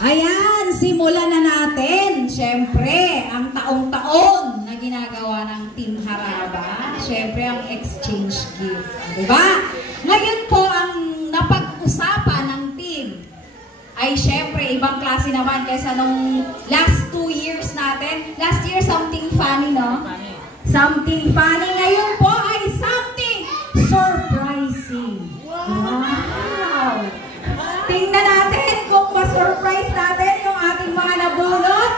Ayan, simulan na natin. Siyempre, ang taong-taon na ginagawa ng Team Haraba. Siyempre, ang exchange gift. Diba? Ngayon po, ang napag-usapan ng team ay siyempre, ibang klase naman kaysa nung last 2 years natin. Last year, something funny, no? Something funny. Ngayon po ay something surprising. Wow! Tingnan natin kung ma-surprise natin yung ating mga nabunot.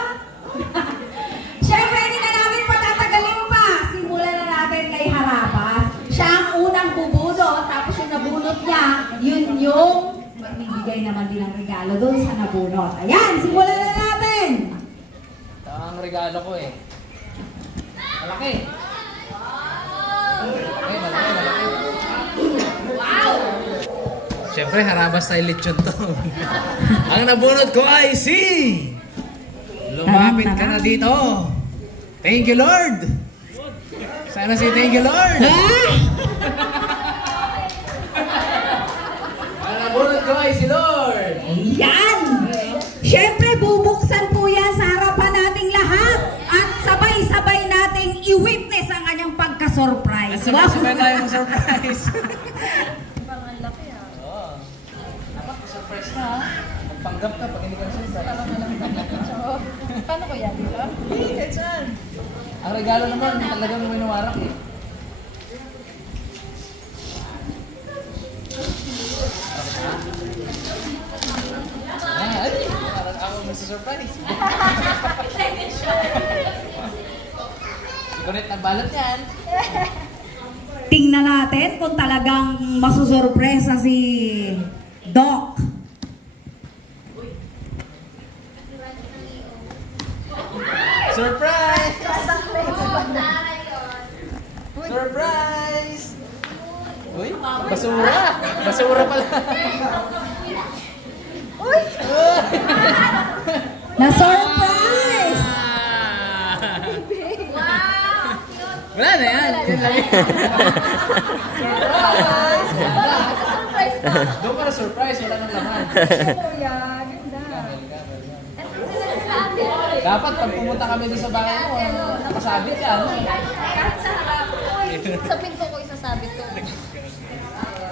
Siyempre, hindi na namin patatagalin pa. Simulan na natin kay Harapas. Siya ang unang bubunot, tapos yung nabunot niya, yun yung magbibigay naman din ng regalo doon sa nabunot. Ayan, simulan na natin. Ito ang regalo ko eh. Malaki. Okay, malaki. Wow! Siyempre, Haraba style lechon to. Ang nabunot ko ay si... Lumapit ka na dito. Thank you, Lord. Sana si thank you, Lord. Ang nabunot ko ay si Lord. Ayan! Siyempre, bubuksan po yan sa harapan nating lahat. At sabay-sabay nating i-witness ang kanyang pagka-surprise. Sabay-sabay tayong surprise. Surprise na ha? Magpanggap ka pag hindi ka surprise. Paano ko yan, dito? Ketsan! Ang regalo naman, talagang minuwarak eh. Ay, parang ako nasa-surprise. Ikulit ang balot yan. Tingnan natin kung talagang masusurpresa si Doc. Surprise! Surprise! Uy, basura! Basura pala! Uy! Na-surprise! Wow! Wala na yan! Surprise! Surprise pa! Doon ka na surprise, wala nang laman. Kuya, ganda. Dapat pag pumunta kami doon sa bahay mo, nakasabit ka. Kahit sa harap. Sa pinto ko isasabit ko.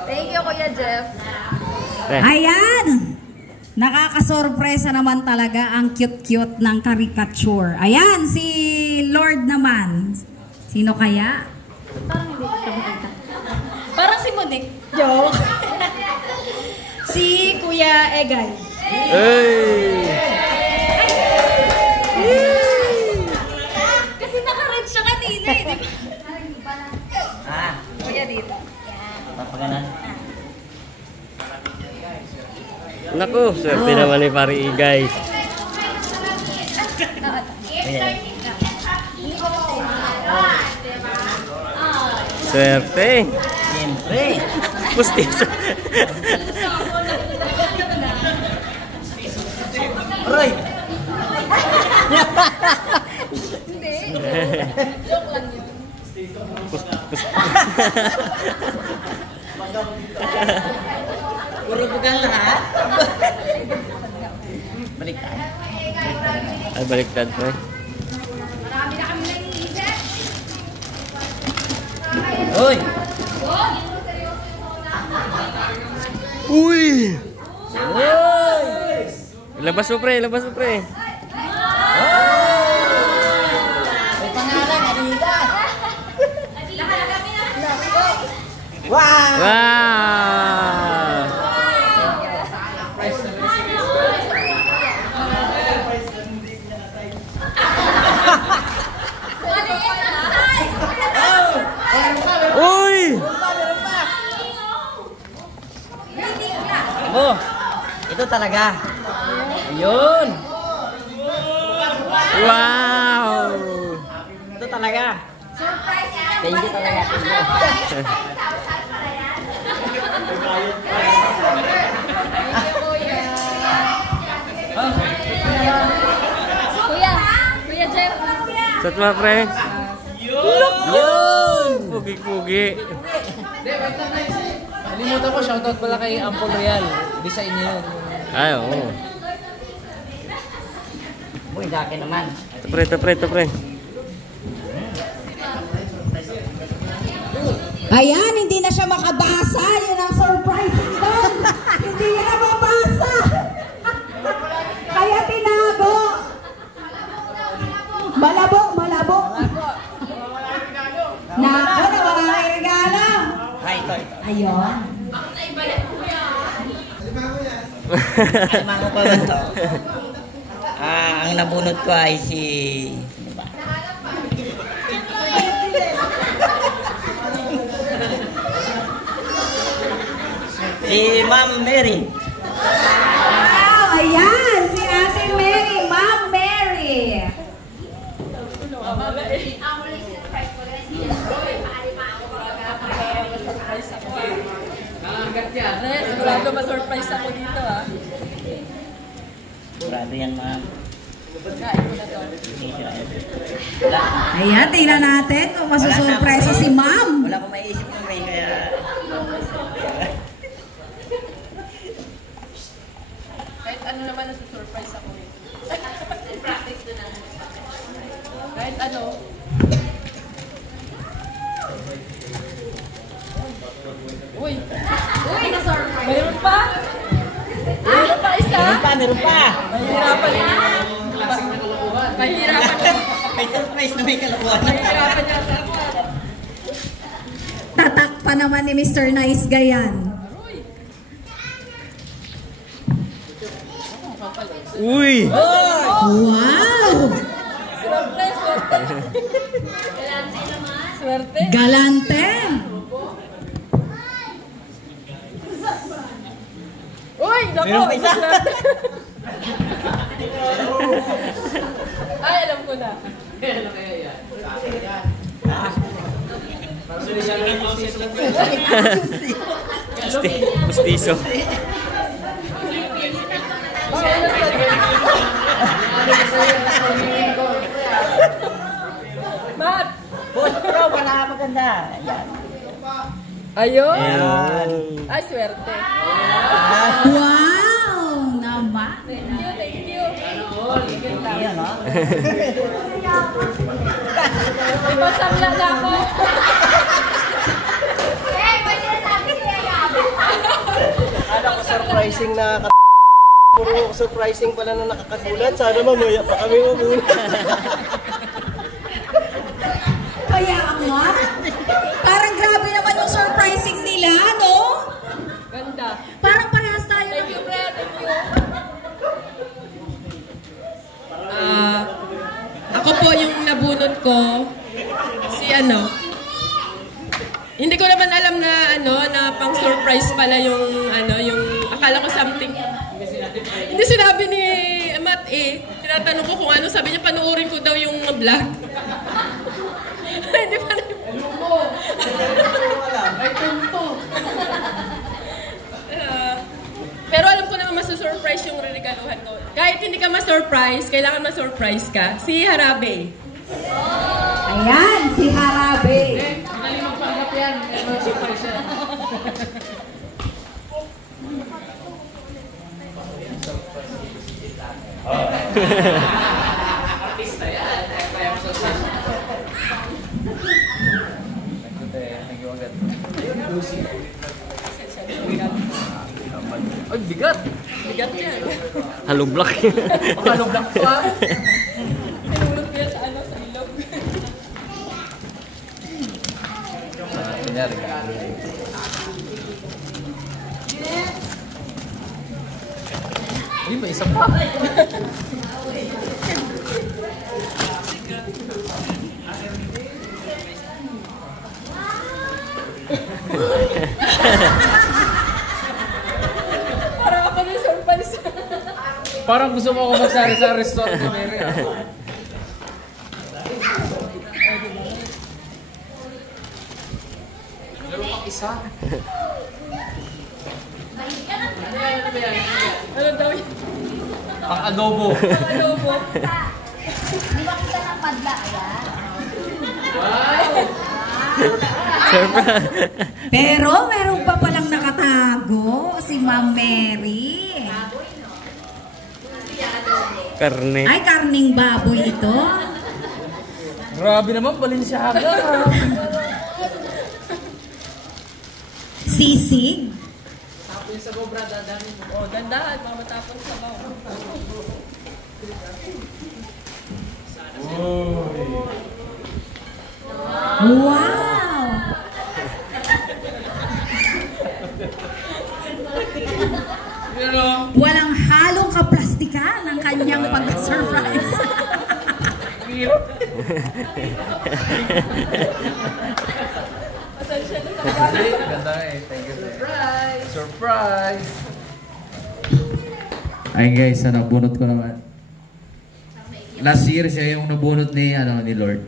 Thank you, Kuya Jeff. Ayan! Nakakasorpresa naman talaga ang cute-cute ng caricature. Ayan, si Lord naman. Sino kaya? Parang hindi ko makita. Parang si Monique. Joke. Si Kuya Egay. Hey! Kasi naka-red siya kanina eh, di ba? Kuya dito. Papaganan. Naku, swerte naman ni Pari guys. Swerte. Siyempre. Pustiso. Aray! Hindi. Joke lang yun. Puro bugang lahat? Baliktad. Ay, baliktad mo eh. Marami na kami nag-iisip. Uy! Uy! Uy! Labas mo pre, labas mo pre. May pangalan, Adidas! Wow! Wow! Uy! Oh, ito talaga. Ayun! Wow! Ito talaga. Surprise! Thank you talaga. Kuya! Kuya Jeff! Sat mo pre. Yun! Pugi-pugi. Hindi, wait lang guys. Nalimutan ko, shoutout pala kay Ampo Royal. Design niya yun. Ay, oo. Uy, sa akin naman. Ito pre. Ayan, hindi na siya makabasa. Yun ang surprise doon. Hindi niya na mabasa. Kaya tinago. Malabo. Nako, nawala kay regalo. Ay, ito. Ayun. Alimango pa ba ito? Ang nabunot ko ay si... Sino ba? Si Ma'am Mary. Wow, ayan. Si Ate Mary. Ma'am Mary. Sigurado ma-surprise ako dito ah. Sigurado yan, ma'am. Ayan, tingnan natin kung masusurpresa si Ma'am. Wala akong maiisip mo, May. Kaya... Kahit ano naman nasusurprise ako eh. Practice na naman. Kahit ano. Uy, na-surprise. Mayroon pa? Mayroon pa isa? Meron pa! Mahirapan niya. Mahirapan niya. May surprise na may kalakuan. Mahirapan niya. Tatak pa naman ni Mr. Nice Gayan. Uy! Wow! Swerte. Swerte. Galante! Uy, naku! Meron pa isa. Swerte. Ay, alam ko na. Pustiso. Matt! Boss Pro, wala maganda. Ayan. Ayun! Ayan. Ay, swerte. Wow! Naman! Thank you. Ayan, no? Ipasangla na ako. Ano ko surprising na puro surprising pala na nakakagulat. Sana mamaya pa kami magulat. Kaya nga, parang grabe naman yung surprising nila, no? Ganda. Parang parehas tayo. Thank you, Fred. Thank you. Ako po yung nabunot ko, si ano, hindi ko naman alam na na pang surprise pala yung yung akala ko something. Hindi sinabi ni Matt eh. Tinatanong ko kung ano, sabi niya panoorin ko daw yung vlog. Hindi pa rin. Pero alam ko naman masusurprise yung regaluhan ko. Kahit hindi ka ma-surprise, kailangan ma-surprise ka. Si Harabe. Ayan, si Harabe. Hindi magpanggap yan. Surprise yan. Artista yan. Kaya surprise. Ay, bigat. Bigat yan. Halublak. Halublak pa. Pinulot niya sa sa ilog. Uy, may isa pa. Parang ako na surprise. Parang gusto mo ako magsari sa restaurant ni Mary. Meron pang isa. Ano daw yun? Pang adobo. Ano po? Di ba kita ng padla? Pero meron pa palang nakatago si Ma'am Mary. Karne. Ay, karning baboy ito. Grabe naman, Balenciaga. Sisig. Tapos sa gobra, dadamin mo. Oh, dandahan, mamatapon sa bawah. Wow! Walang halong kaplastikan ng kanyang pag-surprise. Ganda eh. Thank you. Surprise! Ayun guys, bunot ko naman. Last year siya yung nabunot ni Lord.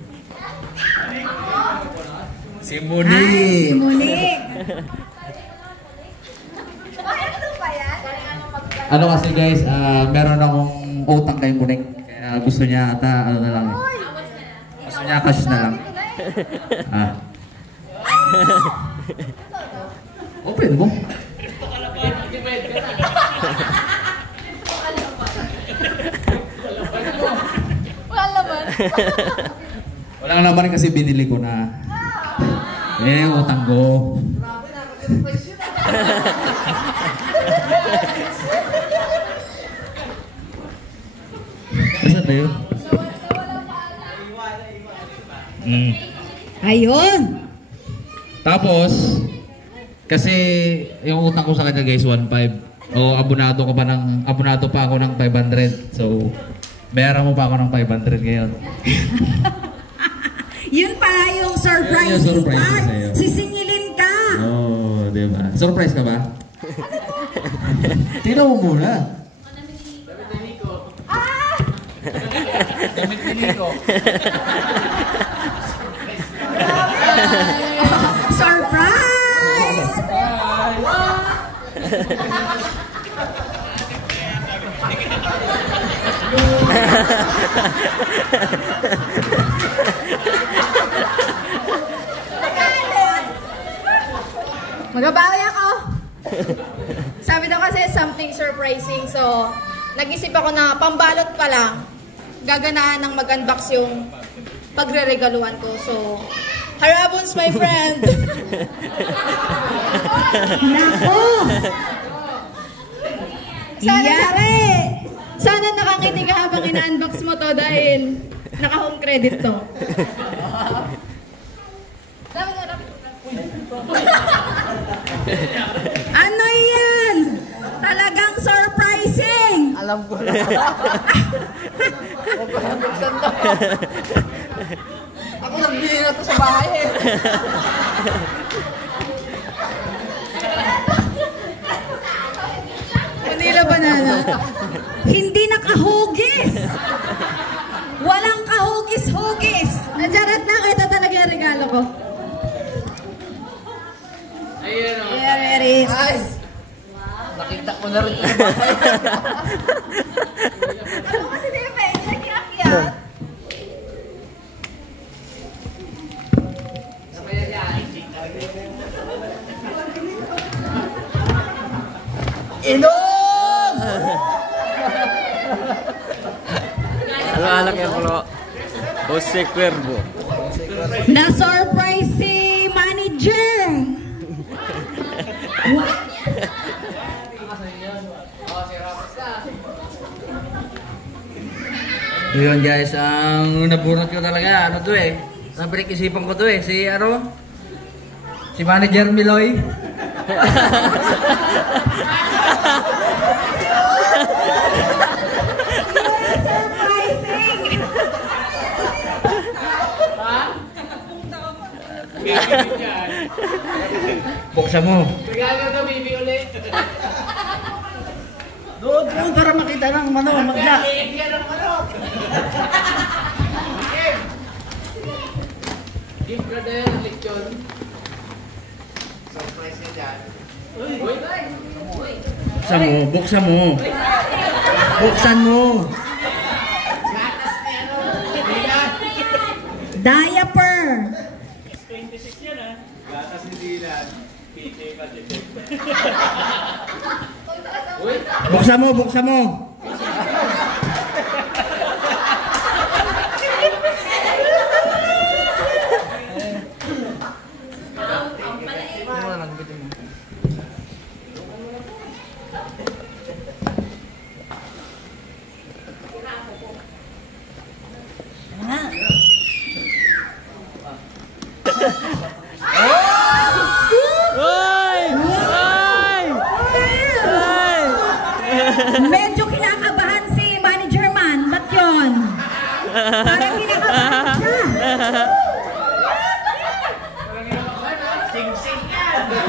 Si Monique. Ay, si Monique. Ano kasi guys, meron akong utang kay Monique. Kaya gusto niya ata, na lang. Gusto niya cash na lang. Open mo. Wala naman. Walang laman kasi binili ko na. Utang ko. Saan na yun? Ayun. Tapos, kasi yung utang ko sa kanya guys, 1.5. O abonado pa ako ng 500. So, bayaran mo pa ako ng 500 ngayon. Yun pala yung surprise. Yun yung surprise part. sa'yo. Sisingilin ka. Oh, di ba? Surprise ka ba? Tingnan mo muna. Damit ni Nico. Surprise! Magabawi ako. Sabi daw kasi something surprising. So, nag-isip ako na pambalot pa lang, gaganahan ng mag-unbox yung pagre-regaluhan ko. So, harabons my friend. Nako! Sana nakangiti ka habang ina-unbox mo to dahil naka-home credit to. Ano yan? Talagang surprising! Alam ko na. Ako nagbili na to sa bahay eh. Manila banana. Hindi nakahugis! Walang kahugis-hugis! Najarat na, ito talaga yung regalo ko. Ayan o. Here it is. Ay! Nakita ko na rin yung bahay. Ano kasi di ba? Nag-iakyat. Inom! Ano anak yung pulo? Jose Cuervo. Na-surprise si manager! Yun guys, ang nabunot ko talaga, ano to eh. Napinag-isipan ko to eh, si Manager Miloy. Buksan mo. Regalo to, baby ulit. Doon para makita ng magla. Gift ka na yan, lechon. Surprise ka dyan. Uy! Buksan mo. Buksan mo. Diaper! Gatas ni Dylan. PJ pa din. Buksan mo. Medyo kinakabahan si Manager Man. Ba't yun? Parang kinakabahan siya.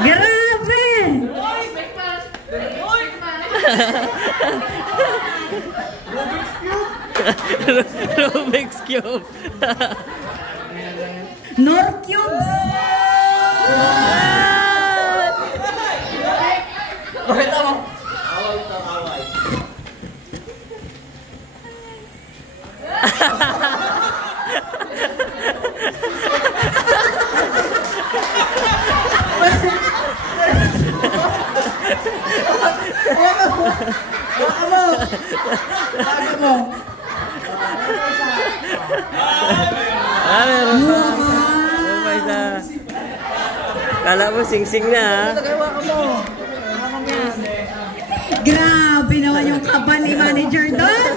Grabe! Rubik's Cube. North Cubes! Bakit ako? Meron pa. Meron pa isa. Kala mo sing-sing na ha. Grabe naman yung kaba ni Manager doon.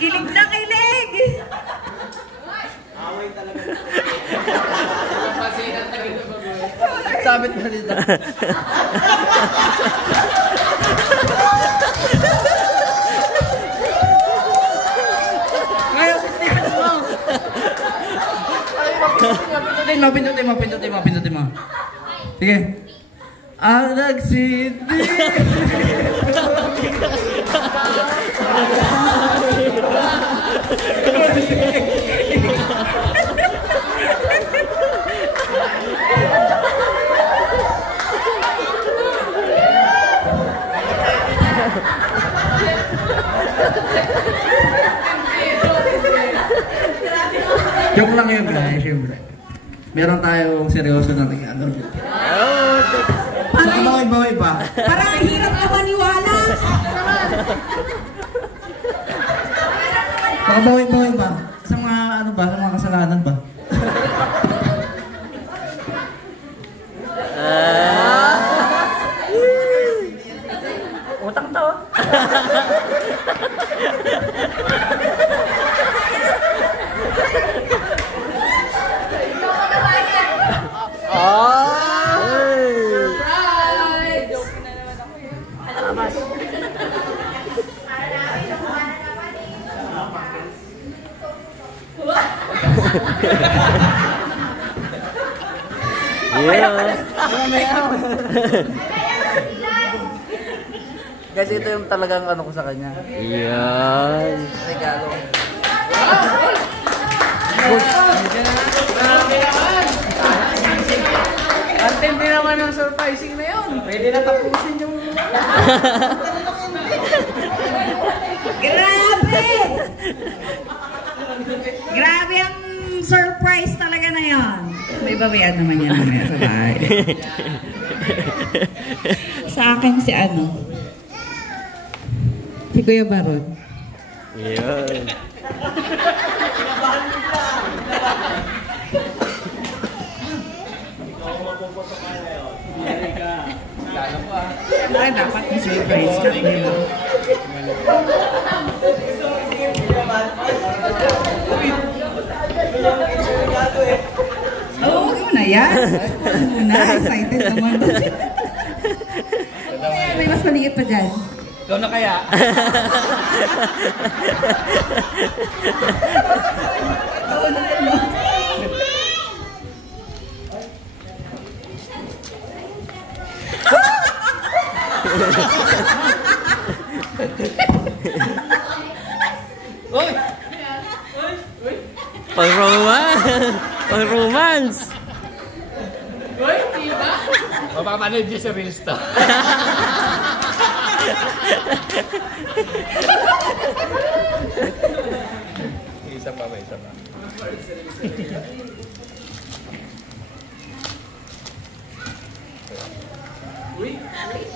Kilig na kilig. Sabit na dito. Pindutin mo. Sige. Ang nagsindi. Joke lang yun, guys, syempre. Meron tayong seryoso na regalo. Baway pa. Parang hirap na maniwala. Baka baway pa. Sa mga ano ba, sa mga kasalanan ba? Utang to. Kasi ito yung talagang ano ko sa kanya. Yan. Regalo. Ang tindi naman ng surprising na yun. Pwede na tapusin yung... Grabe! Grabe ang surprise talaga na yan. May babayan naman yan mamaya sa bahay. Sa akin si ano? Si Kuya Baron. Yan. Siyempre dapat may surprise ka. Oo, huwag mo na yan. Huwag mo na. Excited naman. May mas maliit pa dyan. Ikaw na kaya? Pang-romance! Uy, diba? Mapapanood niyo sa Reels to. Isa pa.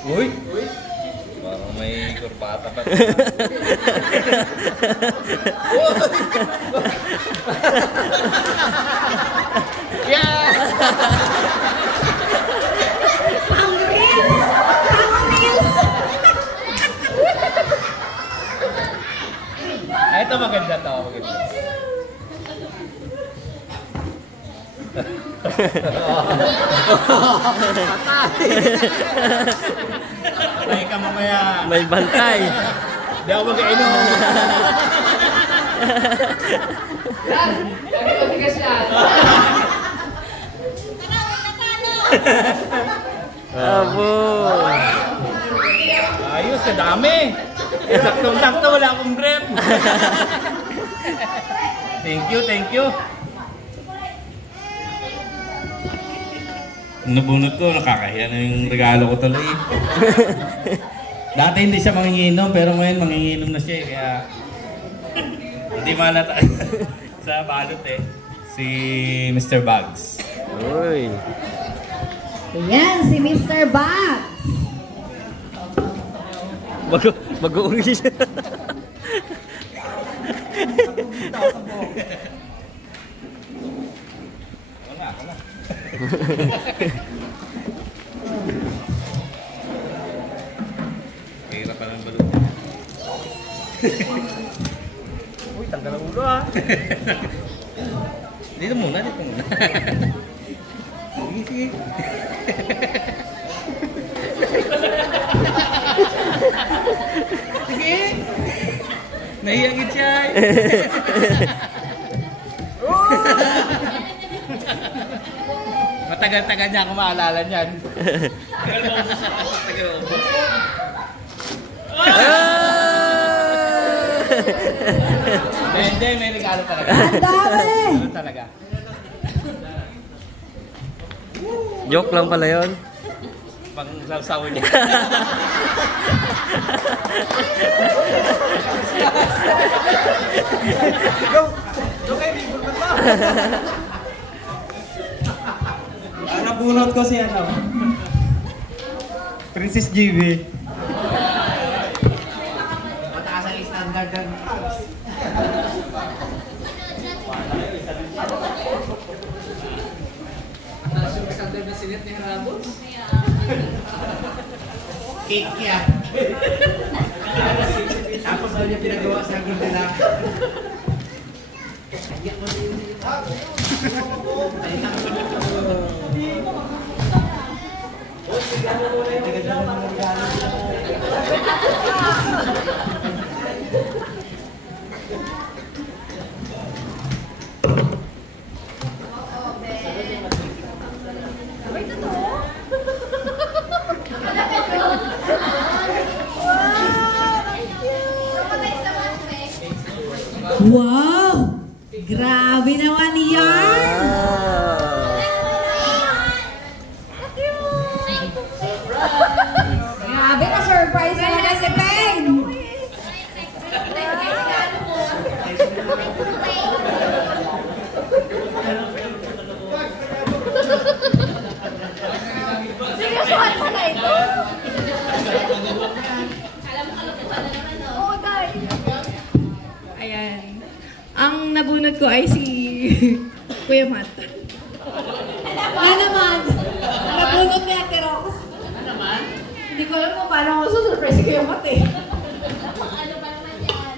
Uy! Parang may kurbata pa. Yeah! Pang reels! Patay ka mamaya. May bantay. Di ako mag-inom. Abo. Ayos, kadami. Saktong-sakto, wala akong grip. Thank you, thank you. Nabunot ko, nakakahiya na yung regalo ko tuloy. Dati hindi siya manginginom, pero ngayon manginginom na siya kaya hindi manata sa balot eh. Si Mr. Bugs. Uy. Ayan, si Mr. Bugs. Mag-uwi siya. Kira pa ng balot. Uy, tanggal ang ulo ah. Dito muna. Sige. Sige. Nahiyangit siya. Matagal-tagal niya ako maalala niyan. Hindi, may regalo talaga. Ang dami! Ano talaga? Joke lang pala yun. Pang sausaw niya. Ang nabunot ko si Princess GB. Mataas ang standard ng cake yan. Tapos daw niya pinagawa sa gundila. Wow! Grabe naman yan! Grabe na surprise talaga si Peng! Seryosohan mo na ito? Oo, dahil. Ayan. Ang nabunot ko ay si Kuya Matt. Na naman! Ang nabunot ni Ate Rox. Na naman? Hindi ko alam kung paano ako susurprise si Kuya Matt eh. Ano ba naman yan?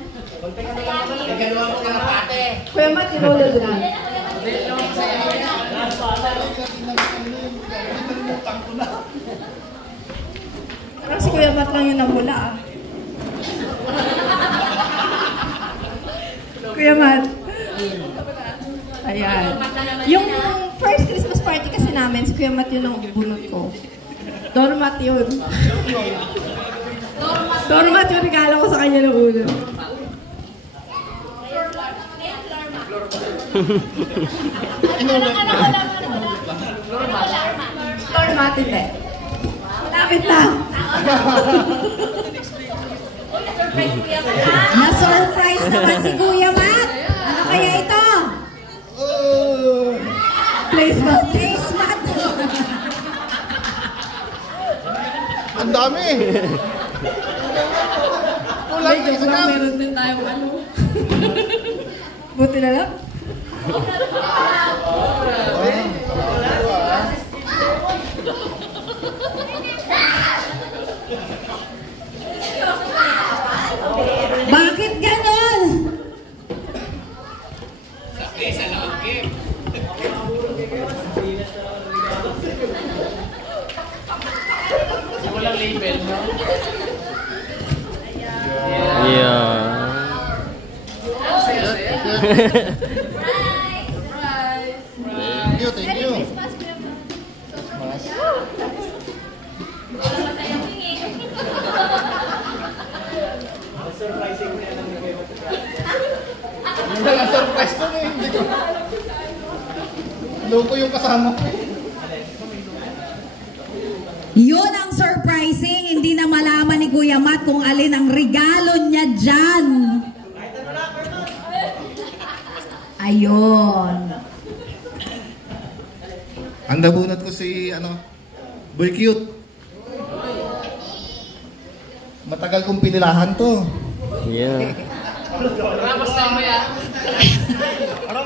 Nagagawa mo ka na pate. Kuya Matt, tinulog lang. Parang si Kuya Matt lang yung namula ah. Kuya Matt. Ayan. Yung first Christmas party kasi namin, si Kuya Matt yun ang bunot ko. Doormat yun. Doormat yung regalo ko sa kanya ng ulo. Doormat hindi. Malapit lang. Na-surprise naman si Kuya Matt! Ano kaya ito? Placement. Placement! Ang dami! May joke lang, meron din tayong ano. Buti na lang. Bakit ganon? Yeah. Thank you. Hindi lang surprise to eh. Hindi ko. Loko yung kasama ko. Yun ang surprising, hindi na malaman ni Kuya Matt kung alin ang regalo niya dyan. Ayun. Ang nabunot ko si, Boy Cute. Matagal kong pinilahan to. Yeah.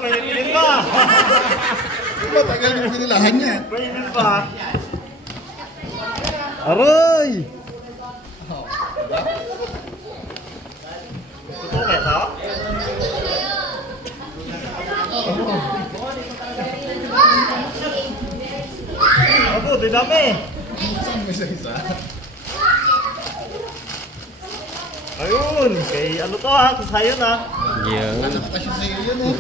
May nilin ba? Matagal kong pinilahan niya. May nilin ba? Aroy! Totoo ba ito? Abo, di dami. Isa-isa. Ayun, kay ano to ha? Sayo na. Yeah. Nakakasya sa'yo yun eh.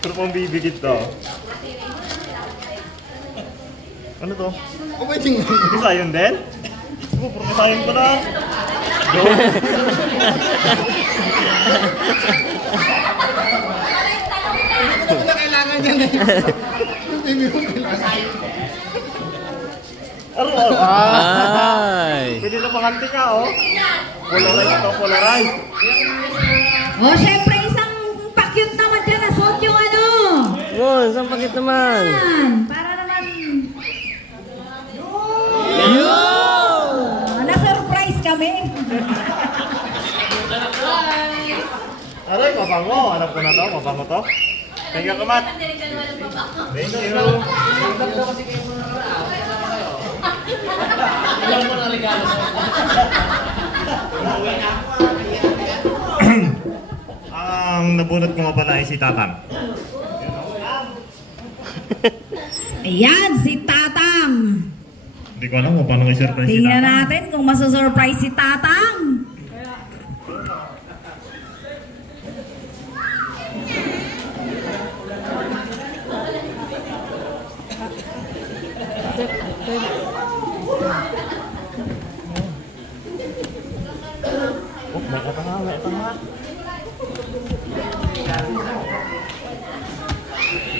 Pero pang bibigit to. Ano to? Oh, waiting lang. Hindi sayon din? Oo, puro sayon ko na. Ano na kailangan niya na yun? Yung TV mo kailangan. Ay! Pwede na panganti ka, oh. Polarized ito, polarized. O, syempre, isang pa-cute naman dyan. Nasuot yung ano. Yun, isang pakit naman. Yan, para naman. Na-surprise kami. Aray, mabango. Alam ko na to, mabango to. Thank you, Kamat. Thank you. Ilan mo na regalo sa Ang nabunot ko nga pala ay si Tatang. Ayan, si Tatang. Hindi ko alam kung paano ko i-surprise si Tingnan Tatang. natin kung masasurprise si Tatang. Oh, may katanga, may katanga.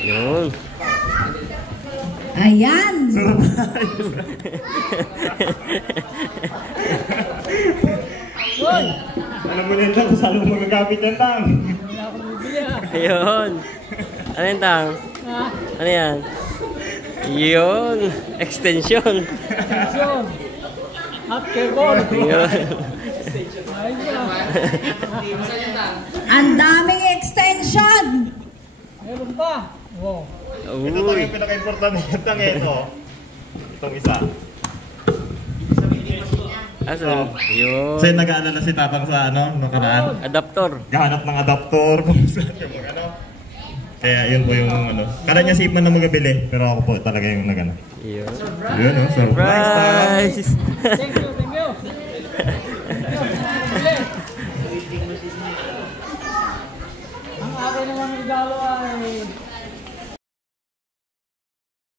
Yun. Ayan. Alam mo nila kung saan mo magagamit yan, Tang. Yun. Ano yan, Tang? Ano yan? Yun. Extension. hot cable. Yun. Ang daming extension. Meron pa. Wow. Ito Uy. yung pinaka-importante yung Tang ito. Itong isa. Asan? Yun. Kasi nag-aalala si Tatang sa nakaraan. Adaptor. Gahanap ng adaptor kung saan yung mga Kaya yun po yung Kala niya si Ipman na magabili, pero ako po talaga yung nag-ano. Yun. Yun, surprise! Surprise! Thank you, thank you. Ang akin naman regalo ay